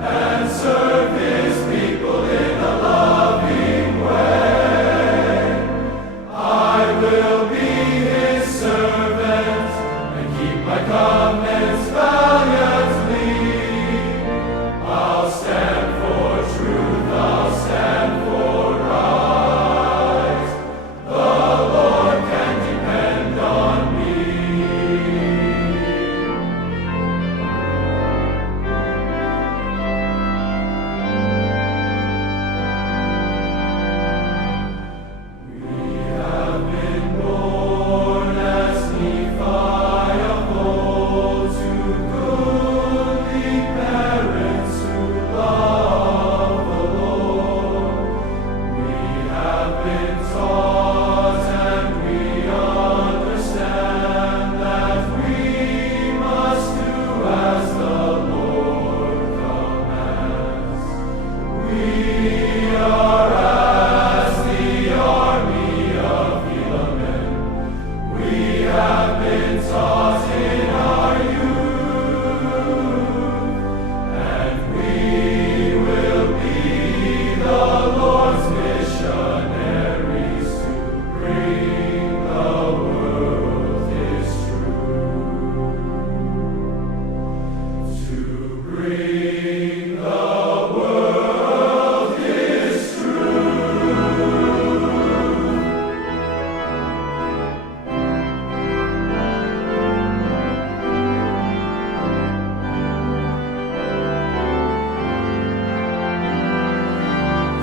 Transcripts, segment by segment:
and serve His people in a loving way. I will be His servant and keep my covenants valiantly. I'll stand for truth, I'll stand for right. The Lord can depend on me. We have been born as Nephi of old to goodly parents who love the Lord. We have been taught and we understand that we must do as the Lord commands. We are as the army of Helaman. We have been taught in our youth, and we will be the Lord's missionaries to bring the world His truth. To bring the world His truth.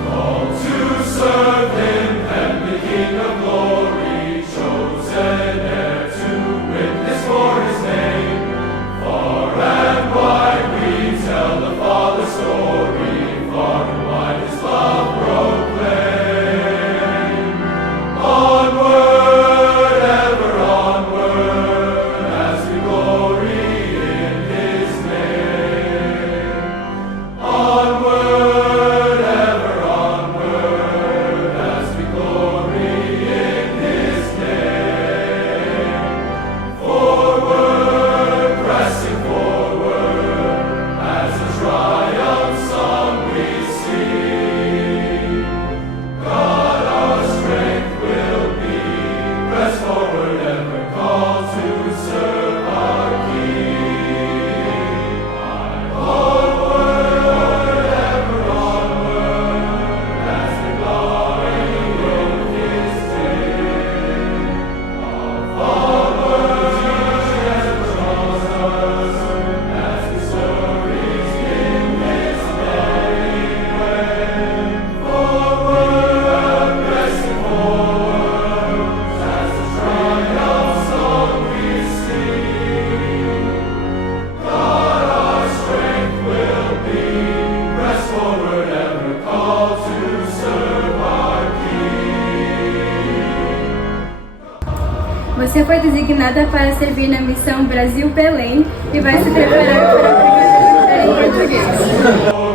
Called to serve Him and the King of Glory, chosen heir to witness for His name. Far and wide we tell the Father's story, far and wide His love proclaim. Onward, ever onward, as we glory in His name. Onward, ever onward, as we glory in His name. Forward, pressing forward, as a triumph song we sing. God our strength will be, press forward, ever called to serve our King. Onward, ever onward, as we glory in His name. Onward, ever onward, as we glory in His name. Forward, pressing forward, as the triumph song we sing. God our strength will be, press forward, ever called to serve our King. Você foi designada para servir na missão Brasil Belém e vai se preparar para a primeira série em português.